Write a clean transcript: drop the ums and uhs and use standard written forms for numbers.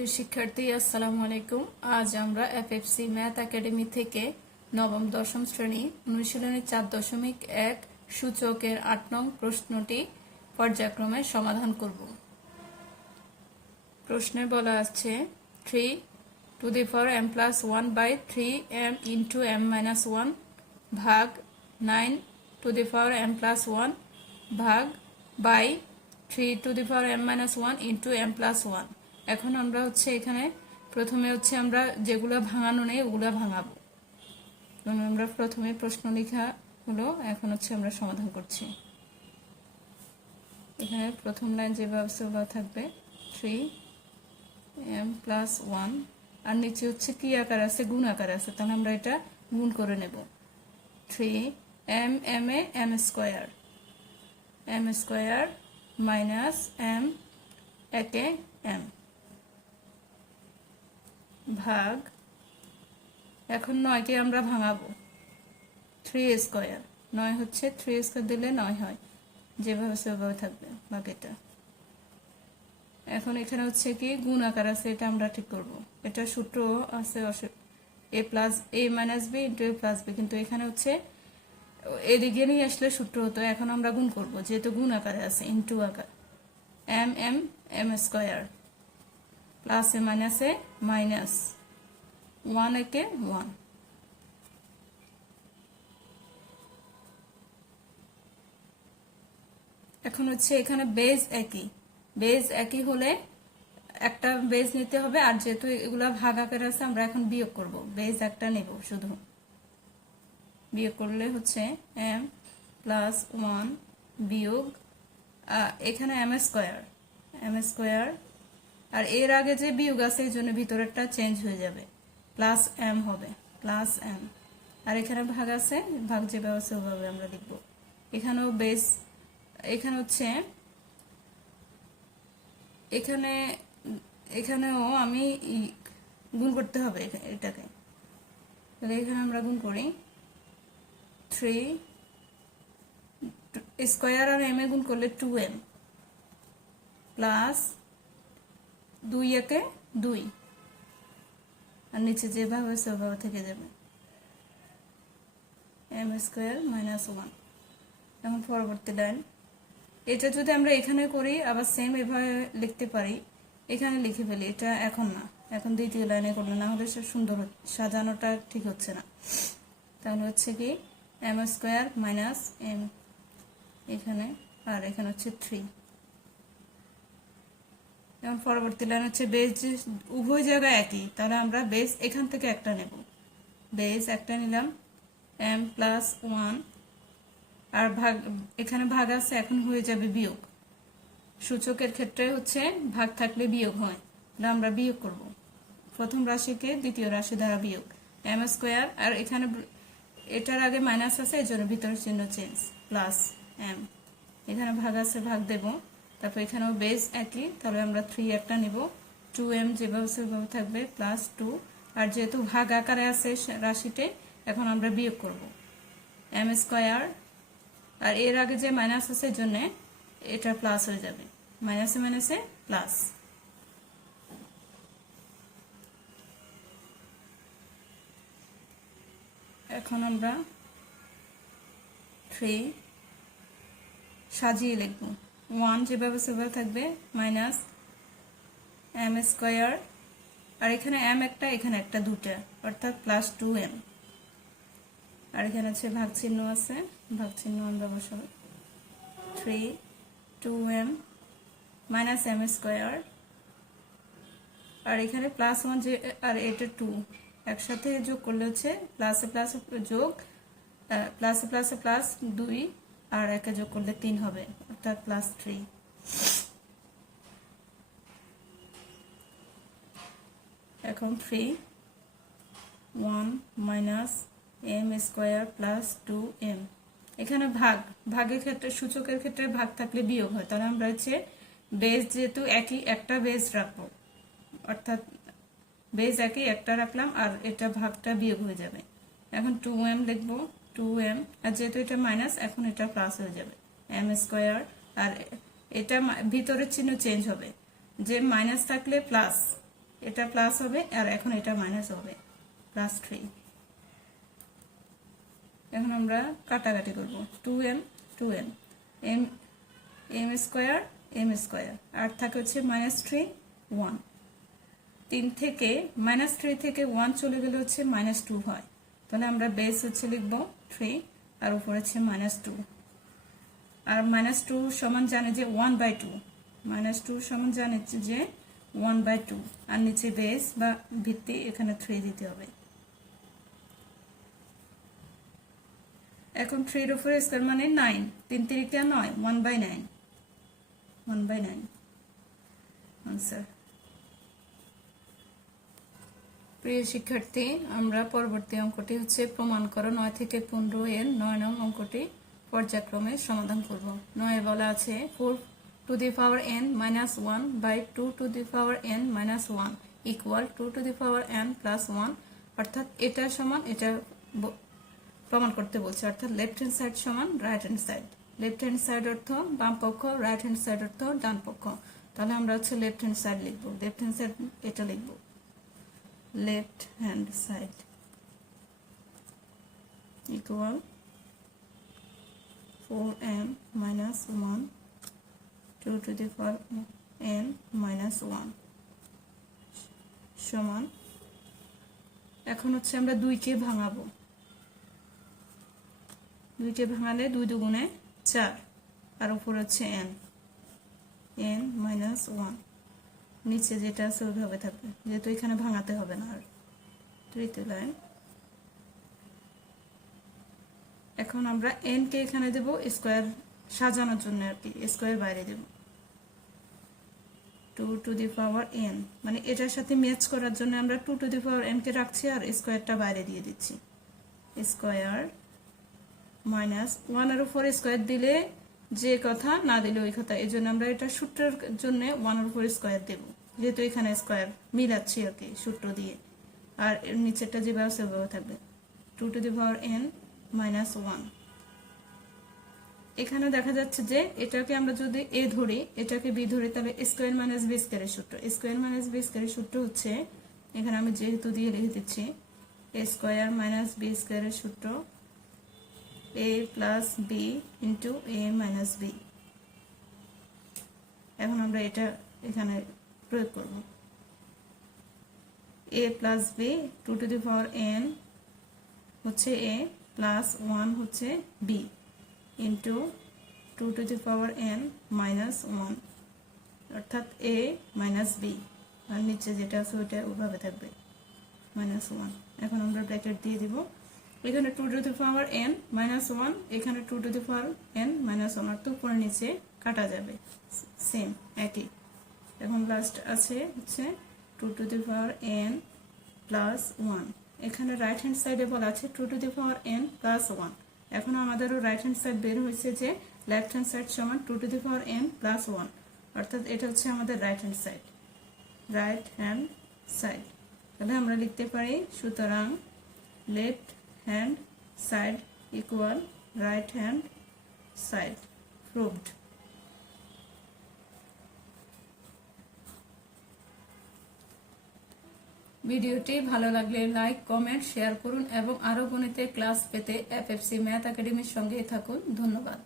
প্রিয় শিক্ষার্থী, আসসালামু আলাইকুম। আজ আমরা এফএফসি ম্যাথ একাডেমি থেকে নবম দশম শ্রেণী অনুশীলনী 4.1 সূচকের 8 নং প্রশ্নটি পর্যায়ক্রমে সমাধান করব। প্রশ্নে বলা আছে 3 to the power m plus 1/3m into m minus 1 ভাগ 9 to the power m plus 1 ভাগ by 3 to the power m minus 1 into m plus 1। এখন আমরা এখানে প্রথমে আমরা যেগুলো ভাঙানো নেই ওগুলো ভাঙাবো। আমরা প্রথমে প্রশ্ন লেখা হলো, এখন আমরা সমাধান করছি। এখানে প্রথম লাইন যেভাবে থাকবে 3m প্লাস 1, আর নিচে কি আকার আছে, গুণ আকার আছে, তাহলে আমরা এটা গুণ করে নেব। 3m m এ m স্কয়ার মাইনাস m একে m ভাগ, এখন 9 কে আমরা ভাঙাবো, 3 স্কয়ার, 9 হচ্ছে 3 স্কয়ার দিলে 9 হয়, যেভাবে সেভাবে থাকবে বাকিটা। এখন এখানে কি গুণ আকার আছে, এটা আমরা ঠিক করব। এটা সূত্র আছে a plus a minus b into a plus b, কিন্তু এখানে এদিকে নিয়ে আসলে সূত্র হতো, এখন আমরা গুণ করব যেহেতু গুণ আকারে আছে, ইন্টু আকার m m m square plus A minus A minus 1 একে 1। এখন এখানে বেজ একই হলে একটা বেজ নিতে হবে, আর যেহেতু এগুলা ভাগ আকারে আছে আমরা এখন বিয়োগ করব, বেজ একটা নেব, শুধু বিয়োগ করলে m প্লাস 1 বিয়োগ এখানে m স্কয়ার, আর এর আগে যে বিয়োগ আছে এই জন্য ভিতরেরটা চেঞ্জ হয়ে যাবে, প্লাস m হবে, প্লাস m, আর এখানে ভাগ আছে, ভাগ যেভাবে আছে ওভাবে আমরা লিখব। এখানেও বেস, এখানে এখানেও আমি গুণ করতে হবে এটাকে, তাহলে এখানে আমরা গুণ করি 3 স্কয়ার আর m এ গুণ করলে 2m প্লাস 2 একে 2, আর নিচে যেভাবে সেভাবে থেকে যাবে m স্কয়ার মাইনাস 1। এখন পরবর্তী লাইন, এটা যদি আমরা এখানে করি আবার সেম এভাবে লিখতে পারি, এখানে লিখে ফেলি, এটা এখন না, এখন দ্বিতীয় লাইনে করলে, না হলে সুন্দর সাজানোটা ঠিক হচ্ছে না। তাহলে কি m স্কয়ার মাইনাস m এখানে, আর এখানে 3। এখন পরবর্তী লাইন বেস উভয় জায়গায় একই, তাহলে আমরা বেস এখান থেকে একটা নেব, বেস একটা নিলাম m প্লাস 1, আর ভাগ এখানে ভাগ আছে, এখন হয়ে যাবে বিয়োগ। সূচকের ক্ষেত্রে ভাগ থাকলে বিয়োগ হয়, তাহলে আমরা বিয়োগ করব, প্রথম রাশিকে দ্বিতীয় রাশি দ্বারা বিয়োগ, m স্কয়ার, আর এখানে এটার আগে মাইনাস আছে এই জন্য ভিতরের চিহ্ন চেঞ্জ, প্লাস m, এখানে ভাগ আছে ভাগ দেব, তারপর এখানেও বেস একই, তাহলে আমরা 3 একটা নিব, 2m যেভাবে সেভাবে থাকবে, প্লাস 2, আর যেহেতু ভাগ আকারে আছে রাশিতে এখন আমরা বিয়োগ করব, m স্কয়ার, আর এর আগে যে মাইনাস আছে এর জন্য এটা প্লাস হয়ে যাবে, মাইনাসে মাইনাসে প্লাস। এখন আমরা 3 সাজিয়ে লিখব, 1 যেভাবে সেভাবে থাকবে, মাইনাস m স্কয়ার, আর এখানে m একটা এখানে একটা, দুটা, অর্থাৎ প্লাস 2m, আর এখানে ভাগ চিহ্ন আছে, ভাগ চিহ্ন আমরা বসাবো, 3 2m মাইনাস m স্কয়ার, আর এখানে প্লাস 1 যে, আর এটা 2 একসাথে যোগ করলে প্লাসে প্লাসে যোগ, প্লাসে প্লাসে প্লাস 2, আর একে যোগ করলে 3 হবে, অর্থাৎ প্লাস 3। এখন 3 1 minus m square plus 2m, এখানে ভাগের ক্ষেত্রে, সূচকের ক্ষেত্রে ভাগ থাকলে বিয়োগ হয়, তাহলে আমরা বেস যেহেতু একই একটা বেস রাখবো, অর্থাৎ বেস একই একটা রাখলাম, আর এটা ভাগটা বিয়োগ হয়ে যাবে। এখন 2m লিখবো, 2m, আর যেহেতু এটা মাইনাস এখন এটা প্লাস হয়ে যাবে, m স্কয়ার, আর এটা ভিতরের চিহ্ন চেঞ্জ হবে, যে মাইনাস থাকলে প্লাস এটা প্লাস হবে আর এখন এটা মাইনাস হবে, প্লাস 3। এখন আমরা কাটাকাটি করব, 2m 2m, m m square m square, আর থাকে হচ্ছে -3 1। 3 থেকে -3 থেকে 1 চলে গেলে হচ্ছে -2 হয়, তাহলে আমরা বেস হচ্ছে লিখব 3 আর উপরে হচ্ছে -2। আর -2 সমান জানে যে 1/2, -2 সমান জানে যে 1/2, আর নিচে বেস বা ভিত্তি এখানে 3 দিতে হবে। এখন 3 এর উপরে স্কয়ার মানে 9, 3 3 9, 1/9, 1/9 आंसर। প্রিয় শিক্ষার্থী, আমরা পরবর্তী অঙ্কটি হচ্ছে প্রমাণ করো 9 থেকে 15 এর 9 নং অঙ্কটি পর্যায়ক্রমে সমাধান করব। 9 এ বলা আছে 4 to the power n minus 1 by 2 to the power n minus 1 equal 2 to the power n plus 1, অর্থাৎ এটা সমান এটা প্রমাণ করতে বলছে, অর্থাৎ লেফট হ্যান্ড সাইড সমান right hand side. Left hand side অর্থ বাম পক্ষ, রাইট হ্যান্ড সাইড অর্থ ডান পক্ষ। তাহলে আমরা হচ্ছে লেফট হ্যান্ড সাইড লিখব, লেফট হ্যান্ড সাইড এটা লিখব, left hand side equal 4m minus 1 2 to the power n minus 1 সমান, এখন হচ্ছে আমরা 2 কে ভাঙাবো, 2 কে ভাঙালে 2 দুগুণে 4 আর উপর হচ্ছে n minus 1, নিচে যেটা আছে ওইভাবে থাকবে, যেহেতু এখানে ভাঙাতে হবে না। আর তৃতীয় লাইন, এখন আমরা n কে এখানে দেব স্কয়ার সাজানোর জন্য, আর কি স্কয়ার বাইরে দেব, 2 to the power n, মানে এটার সাথে ম্যাচ করার জন্য আমরা 2 to the power n কে রাখছি আর স্কয়ারটা বাইরে দিয়ে দিচ্ছি। স্কয়ার মাইনাস 1 এর উপর স্কয়ার দিলে যে কথা, না দিলে ওই কথা, এজন্য আমরা এটা সূত্রের জন্য 1 এর উপর স্কয়ার দেব, যেহেতু এখানে স্কয়ার মিলাচ্ছি আর কি সূত্র দিয়ে, আর এর নিচেরটা যেভাবে আছে ওইভাবে থাকবে 2 to the power n minus 1। এখানে দেখা যাচ্ছে যে এটাকে আমরা যদি a ধরি, এটাকে b ধরি, তাহলে স্কয়ার মাইনাস b স্কয়ারের সূত্র, স্কয়ার মাইনাস b স্কয়ারের সূত্র হচ্ছে, এখানে আমি যেহেতু দিয়ে লিখে দিচ্ছি, a স্কয়ার মাইনাস b স্কয়ারের সূত্র a plus b into a minus b। এখন আমরা এটা এখানে প্রয়োগ করব, a plus b 2 to the power n হচ্ছে a প্লাস 1 হচ্ছে b into 2 to the power n minus 1, অর্থাৎ a মাইনাস b, আর নিচে যেটা আছে ওটা ওভাবে থাকবে মাইনাস 1। এখন আমরা ব্র্যাকেট দিয়ে দিব, এখানে 2 to the power n minus 1, এখানে 2 to the power n minus 1, অর্থাৎ উপরে নিচে কাটা যাবে, সেম একই। এখন লাস্ট আছে হচ্ছে 2 to the power n plus 1, এখানে রাইট হ্যান্ড সাইডে বলা আছে 2 to the power n plus 1। এখন আমাদেরও রাইট হ্যান্ড সাইড বের হয়েছে যে লেফট হ্যান্ড সাইড সমান 2 to the power n plus 1, অর্থাৎ এটা হচ্ছে আমাদের right hand side, right hand side. তাহলে আমরা লিখতে পারি, সুতরাং left hand side equal right hand side, proved। ভিডিওটি ভালো লাগলে লাইক, কমেন্ট, শেয়ার করুন এবং আরো গণিতের ক্লাস পেতে এফএফসি ম্যাথ একাডেমির সঙ্গে থাকুন। ধন্যবাদ।